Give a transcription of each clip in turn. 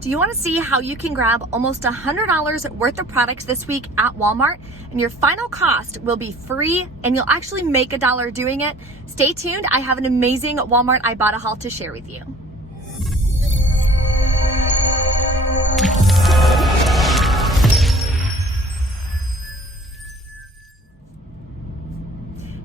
Do you want to see how you can grab almost $100 worth of products this week at Walmart and your final cost will be free and you'll actually make $1 doing it? Stay tuned. I have an amazing Walmart Ibotta haul to share with you.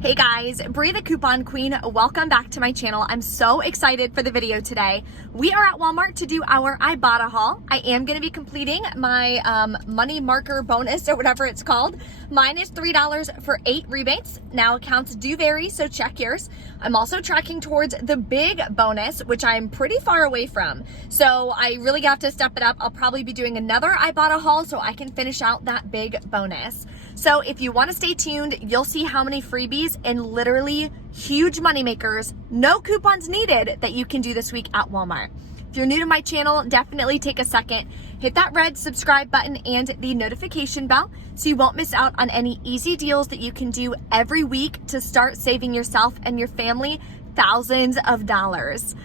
Hey guys, Bree the Coupon Queen, welcome back to my channel. I'm so excited for the video today. We are at Walmart to do our Ibotta haul. I am going to be completing my money marker bonus or whatever it's called. Mine is $3 for 8 rebates. Now accounts do vary, so check yours. I'm also tracking towards the big bonus, which I'm pretty far away from. So I really have to step it up. I'll probably be doing another Ibotta haul so I can finish out that big bonus. So if you want to stay tuned, you'll see how many freebies and literally huge money makers, no coupons needed, that you can do this week at Walmart. If you're new to my channel, definitely take a second, hit that red subscribe button and the notification bell so you won't miss out on any easy deals that you can do every week to start saving yourself and your family thousands of dollars.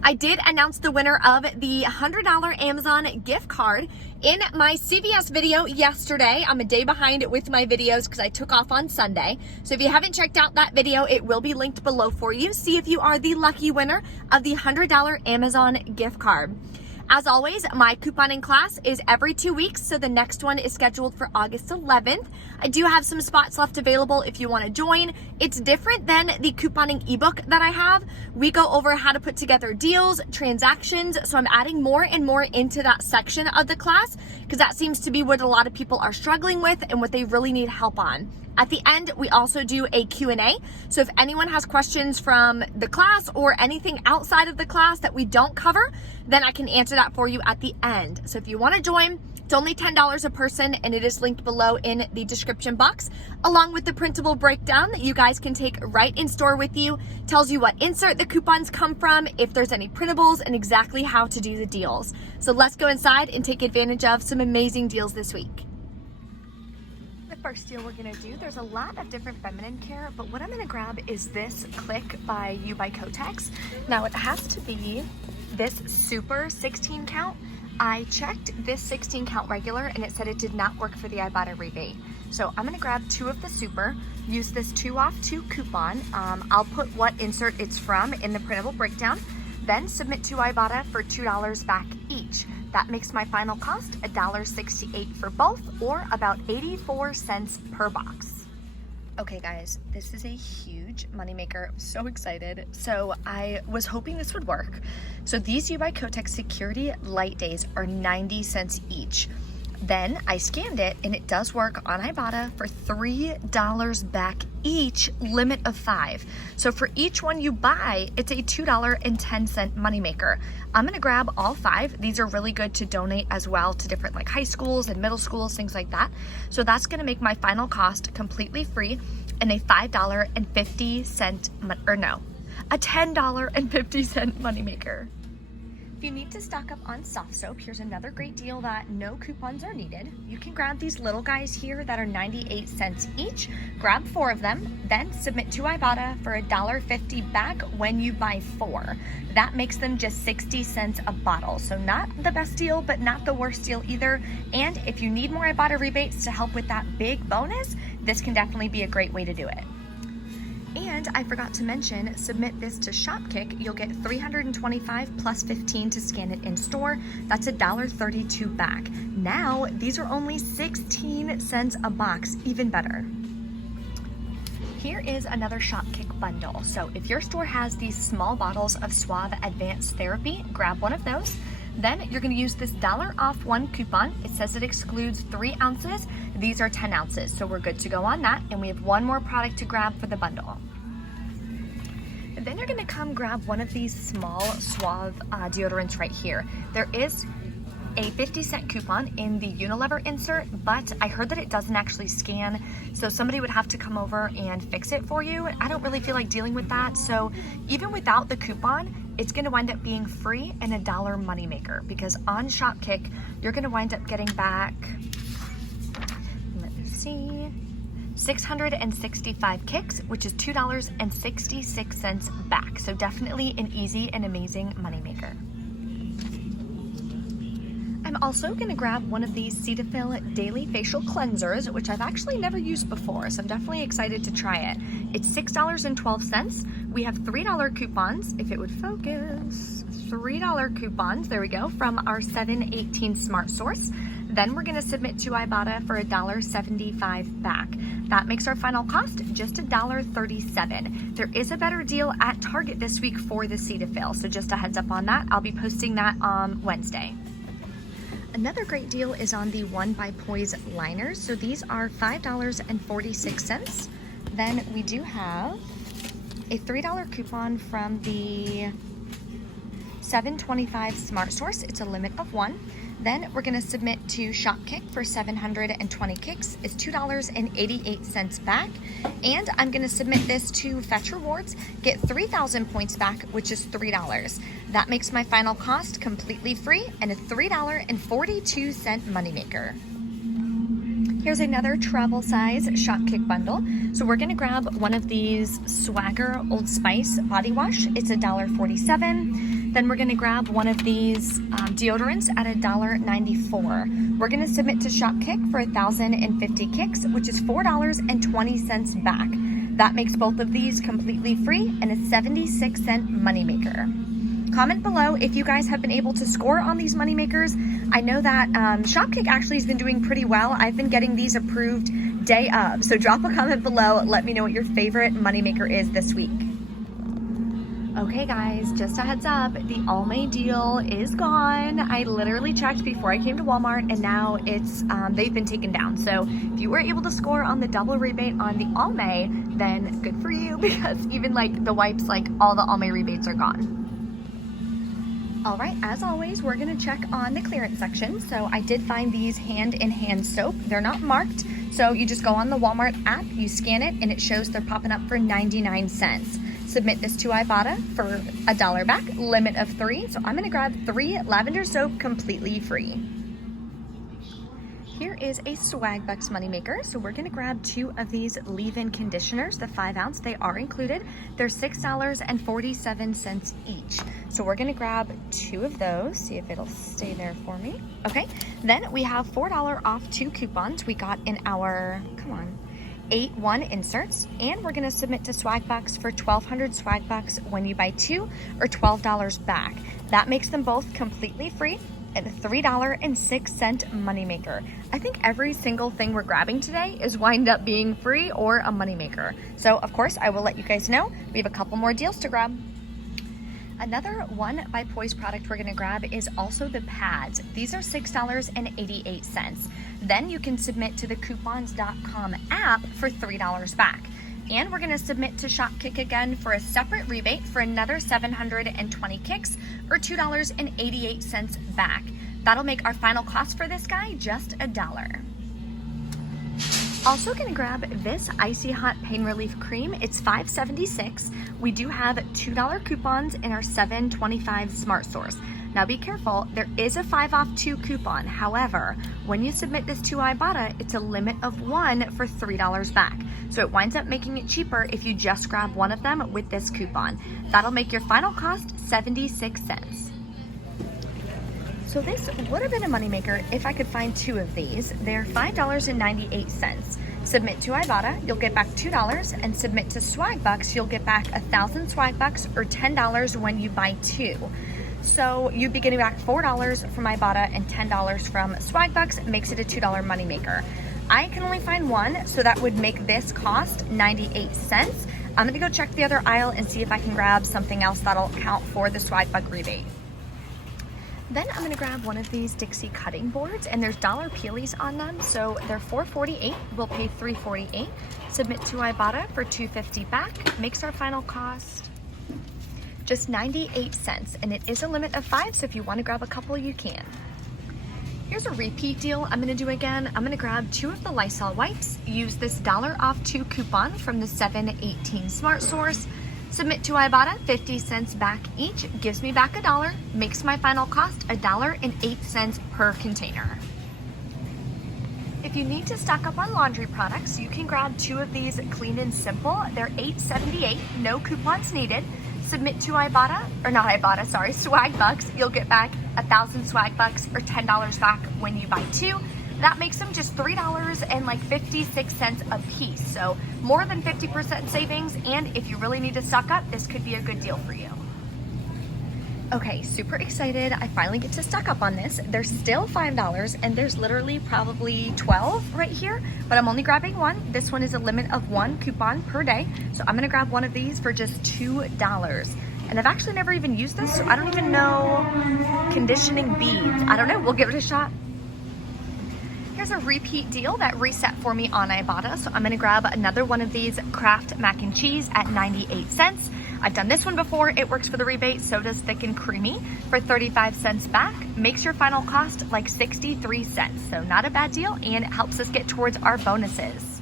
I did announce the winner of the $100 Amazon gift card in my CVS video yesterday. I'm a day behind with my videos because I took off on Sunday. So if you haven't checked out that video, it will be linked below for you. See if you are the lucky winner of the $100 Amazon gift card. As always, my couponing class is every 2 weeks, so the next one is scheduled for August 11th. I do have some spots left available if you want to join. It's different than the couponing ebook that I have. We go over how to put together deals, transactions, so I'm adding more and more into that section of the class because that seems to be what a lot of people are struggling with and what they really need help on. At the end, we also do a Q&A. So if anyone has questions from the class or anything outside of the class that we don't cover, then I can answer that for you at the end. So if you want to join, it's only $10 a person and it is linked below in the description box, along with the printable breakdown that you guys can take right in store with you. Tells you what insert the coupons come from, if there's any printables, and exactly how to do the deals. So let's go inside and take advantage of some amazing deals this week. First deal we're gonna do, there's a lot of different feminine care, but what I'm gonna grab is this Click by You by Kotex. Now it has to be this super 16 count. I checked this 16 count regular and it said it did not work for the Ibotta rebate. So I'm gonna grab 2 of the super, use this 2 off 2 coupon. I'll put what insert it's from in the printable breakdown, then submit to Ibotta for $2 back each. That makes my final cost $1.68 for both, or about 84 cents per box. Okay guys, this is a huge moneymaker. I'm so excited. So I was hoping this would work. So these You by Kotex Security Light Days are 90 cents each. Then I scanned it and it does work on Ibotta for $3 back each, limit of 5. So for each one you buy, it's a $2.10 moneymaker. I'm gonna grab all 5. These are really good to donate as well to different like high schools and middle schools, things like that. So that's gonna make my final cost completely free and a $5.50, or no, a $10.50 moneymaker. If you need to stock up on soft soap, here's another great deal that no coupons are needed. You can grab these little guys here that are 98 cents each, grab 4 of them, then submit to Ibotta for $1.50 back when you buy 4. That makes them just 60 cents a bottle. So not the best deal, but not the worst deal either. And if you need more Ibotta rebates to help with that big bonus, this can definitely be a great way to do it. And I forgot to mention, submit this to Shopkick, you'll get $325 plus 15 to scan it in store. That's $1.32 back. Now, these are only 16 cents a box, even better. Here is another Shopkick bundle. So if your store has these small bottles of Suave Advanced Therapy, grab one of those. Then you're gonna use this $1 off 1 coupon. It says it excludes 3 ounces. These are 10 ounces, so we're good to go on that. And we have one more product to grab for the bundle. And then you're gonna come grab one of these small Suave deodorants right here. There is a 50-cent coupon in the Unilever insert, but I heard that it doesn't actually scan, so somebody would have to come over and fix it for you. I don't really feel like dealing with that, so even without the coupon, it's gonna wind up being free and a $1 moneymaker, because on Shopkick, you're gonna wind up getting back, let me see, 665 kicks, which is $2.66 back. So definitely an easy and amazing moneymaker. also gonna grab one of these Cetaphil Daily Facial Cleansers, which I've actually never used before, so I'm definitely excited to try it. It's $6.12. We have $3 coupons, if it would focus. $3 coupons, there we go, from our 718 Smart Source. Then we're gonna submit to Ibotta for $1.75 back. That makes our final cost just $1.37. There is a better deal at Target this week for the Cetaphil, so just a heads up on that. I'll be posting that on Wednesday. Another great deal is on the One by Poise liners. So these are $5.46. Then we do have a $3 coupon from the 725 Smart Source. It's a limit of 1. Then we're gonna submit to Shopkick for 720 kicks. It's $2.88 back. And I'm gonna submit this to Fetch Rewards, get 3,000 points back, which is $3. That makes my final cost completely free and a $3.42 moneymaker. Here's another travel size Shopkick bundle. So we're gonna grab one of these Swagger Old Spice body wash. It's $1.47. Then we're gonna grab one of these deodorants at $1.94. We're gonna submit to Shopkick for 1,050 kicks, which is $4.20 back. That makes both of these completely free and a 76-cent moneymaker. Comment below if you guys have been able to score on these moneymakers. I know that Shopkick actually has been doing pretty well. I've been getting these approved day of. So drop a comment below. Let me know what your favorite moneymaker is this week. Okay guys, just a heads up, the All-May deal is gone. I literally checked before I came to Walmart and now it's they've been taken down. So if you were able to score on the double rebate on the All-May, then good for you, because even like the wipes, like all the All-May rebates are gone. All right, as always, we're gonna check on the clearance section. So I did find these hand-in-hand soap. They're not marked, so you just go on the Walmart app, you scan it, and it shows they're popping up for 99 cents. Submit this to Ibotta for $1 back, limit of 3. So I'm gonna grab 3 lavender soap completely free. Here is a Swagbucks moneymaker. So we're gonna grab 2 of these leave-in conditioners, the 5 ounce, they are included. They're $6.47 each. So we're gonna grab 2 of those, see if it'll stay there for me. Okay, then we have $4 off 2 coupons we got in our, come on, 8-1 inserts, and we're gonna submit to Swagbucks for 1,200 Swagbucks when you buy 2 or $12 back. That makes them both completely free and a $3.06 moneymaker. I think every single thing we're grabbing today is wind up being free or a moneymaker. So of course I will let you guys know. We have a couple more deals to grab. Another One by Poise product we're gonna grab is also the pads. These are $6.88. Then you can submit to the coupons.com app for $3 back. And we're gonna submit to Shopkick again for a separate rebate for another 720 kicks or $2.88 back. That'll make our final cost for this guy just $1. Also gonna grab this Icy Hot Pain Relief Cream. It's $5.76. We do have $2 coupons in our 725 Smart Source. Now be careful, there is a 5 off 2 coupon. However, when you submit this to Ibotta, it's a limit of 1 for $3 back. So it winds up making it cheaper if you just grab one of them with this coupon. That'll make your final cost 76 cents. So this would have been a moneymaker if I could find 2 of these. They're $5.98. Submit to Ibotta, you'll get back $2, and submit to Swagbucks, you'll get back 1,000 Swagbucks or $10 when you buy 2. So you'd be getting back $4 from Ibotta and $10 from Swagbucks. It makes it a $2 moneymaker. I can only find 1, so that would make this cost 98 cents. I'm gonna go check the other aisle and see if I can grab something else that'll count for the Swagbuck rebate. Then I'm gonna grab one of these Dixie cutting boards, and there's dollar peelies on them, so they're $4.48. We'll pay $3.48. Submit to Ibotta for $2.50 back. Makes our final cost just 98 cents, and it is a limit of 5, so if you want to grab a couple, you can. Here's a repeat deal I'm gonna do again. I'm gonna grab 2 of the Lysol wipes, use this $1 off 2 coupon from the 718 Smart Source. Submit to Ibotta, 50 cents back each, gives me back $1, makes my final cost $1.08 per container. If you need to stock up on laundry products, you can grab 2 of these Clean and Simple. They're $8.78, no coupons needed. submit to Ibotta, or not Ibotta, sorry, Swagbucks. You'll get back 1,000 Swagbucks or $10 back when you buy 2. That makes them just $3.56 a piece. So more than 50% savings. And if you really need to stock up, this could be a good deal for you. Okay, super excited. I finally get to stock up on this. They're still $5 and there's literally probably 12 right here, but I'm only grabbing one. This one is a limit of 1 coupon per day. So I'm gonna grab one of these for just $2. And I've actually never even used this, so I don't even know. Conditioning beads. I don't know, we'll give it a shot. Here's a repeat deal that reset for me on Ibotta. So I'm gonna grab another one of these Kraft Mac and Cheese at 98 cents. I've done this one before. It works for the rebate. So does Thick and Creamy for 35 cents back. Makes your final cost like 63 cents. So not a bad deal, and it helps us get towards our bonuses.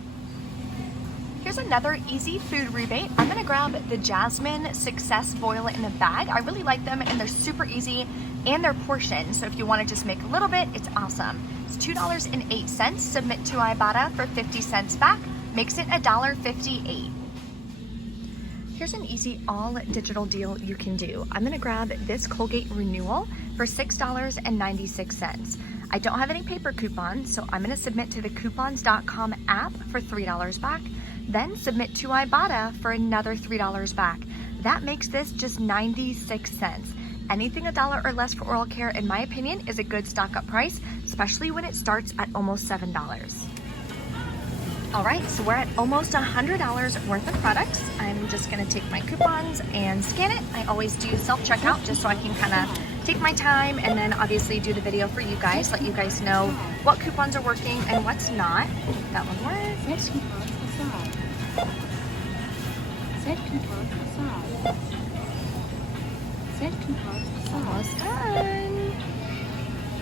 Here's another easy food rebate. I'm gonna grab the Jasmine Success Boil It in a Bag. I really like them and they're super easy and they're portioned. So if you wanna just make a little bit, it's awesome. It's $2.08. Submit to Ibotta for 50 cents back. Makes it $1.58. Here's an easy all digital deal you can do. I'm gonna grab this Colgate Renewal for $6.96. I don't have any paper coupons, so I'm gonna submit to the coupons.com app for $3 back, then submit to Ibotta for another $3 back. That makes this just 96 cents. Anything $1 or less for oral care, in my opinion, is a good stock up price, especially when it starts at almost $7. All right, so we're at almost $100 worth of products. I'm just gonna take my coupons and scan it. I always do self-checkout just so I can kind of take my time and then obviously do the video for you guys, let you guys know what coupons are working and what's not. That one works. Set coupons aside. Set coupons aside. Set coupons aside. Almost done.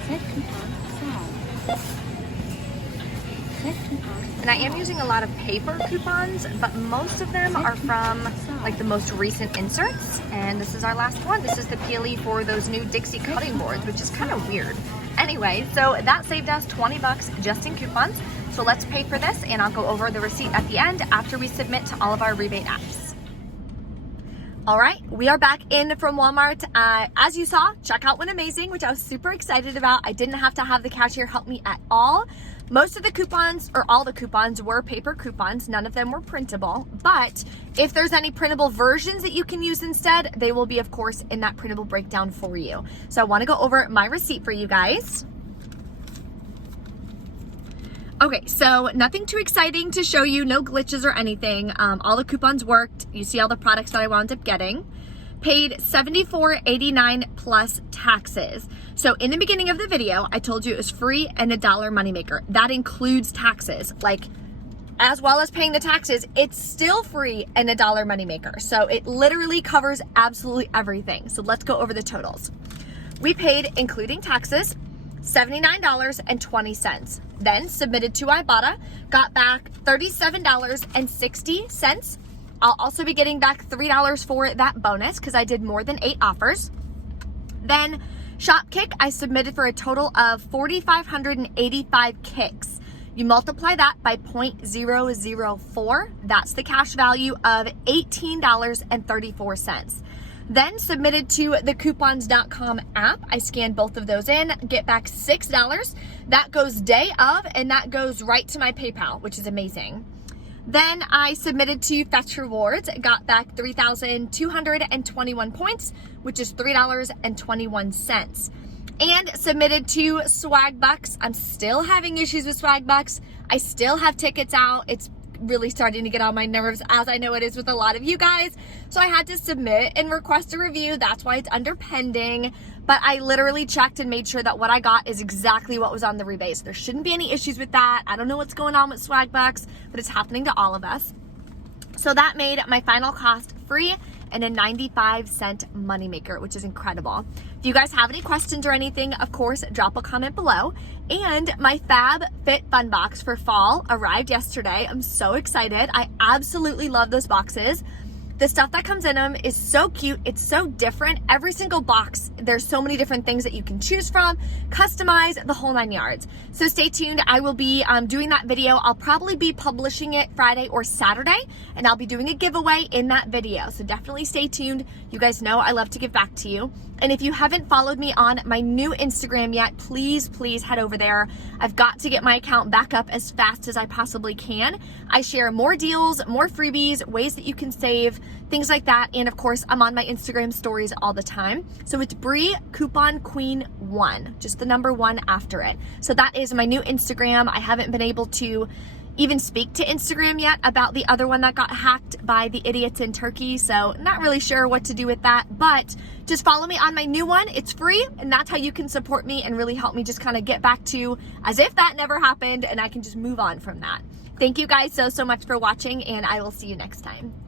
Set coupons aside. And I am using a lot of paper coupons, but most of them are from like the most recent inserts. And this is our last one. This is the peely for those new Dixie cutting boards, which is kind of weird. Anyway, so that saved us 20 bucks just in coupons. So let's pay for this and I'll go over the receipt at the end after we submit to all of our rebate apps. All right, we are back in from Walmart. As you saw, checkout went amazing, which I was super excited about. I didn't have to have the cashier help me at all. Most of the coupons, or all the coupons, were paper coupons. None of them were printable. But if there's any printable versions that you can use instead, they will be, of course, in that printable breakdown for you. So I want to go over my receipt for you guys. Okay, so nothing too exciting to show you, no glitches or anything. All the coupons worked. You see all the products that I wound up getting. Paid $74.89 plus taxes. So in the beginning of the video, I told you it was free and $1 moneymaker. That includes taxes. Like, as well as paying the taxes, it's still free and $1 moneymaker. So it literally covers absolutely everything. So let's go over the totals. We paid, including taxes, $79.20. Then submitted to Ibotta, got back $37.60. I'll also be getting back $3 for that bonus because I did more than 8 offers. Then Shopkick, I submitted for a total of 4,585 kicks. You multiply that by 0.004. That's the cash value of $18.34. Then submitted to the coupons.com app. I scanned both of those in, get back $6. That goes day of, and that goes right to my PayPal, which is amazing. Then I submitted to Fetch Rewards, got back 3,221 points, which is $3.21. And submitted to Swagbucks. I'm still having issues with Swagbucks. I still have tickets out. It's really starting to get on my nerves, as I know it is with a lot of you guys. So I had to submit and request a review. That's why it's under pending. But I literally checked and made sure that what I got is exactly what was on the rebate. So there shouldn't be any issues with that. I don't know what's going on with Swagbucks, but it's happening to all of us. So that made my final cost free and a 95-cent moneymaker, which is incredible. If you guys have any questions or anything, of course, drop a comment below. And my Fab Fit Fun Box for fall arrived yesterday. I'm so excited. I absolutely love those boxes. The stuff that comes in them is so cute. It's so different. Every single box, there's so many different things that you can choose from, customize, the whole 9 yards. So stay tuned. I will be doing that video. I'll probably be publishing it Friday or Saturday, and I'll be doing a giveaway in that video. So definitely stay tuned. You guys know I love to give back to you. And if you haven't followed me on my new Instagram yet, please head over there. I've got to get my account back up as fast as I possibly can. I share more deals, more freebies, ways that you can save, things like that. And of course, I'm on my Instagram stories all the time. So it's Bree Coupon Queen 1, just the number 1 after it. So that is my new Instagram. I haven't been able to even speak to Instagram yet about the other one that got hacked by the idiots in Turkey. So not really sure what to do with that, but just follow me on my new one. It's free, and that's how you can support me and really help me just kind of get back to as if that never happened, and I can just move on from that. Thank you guys so much for watching, and I will see you next time.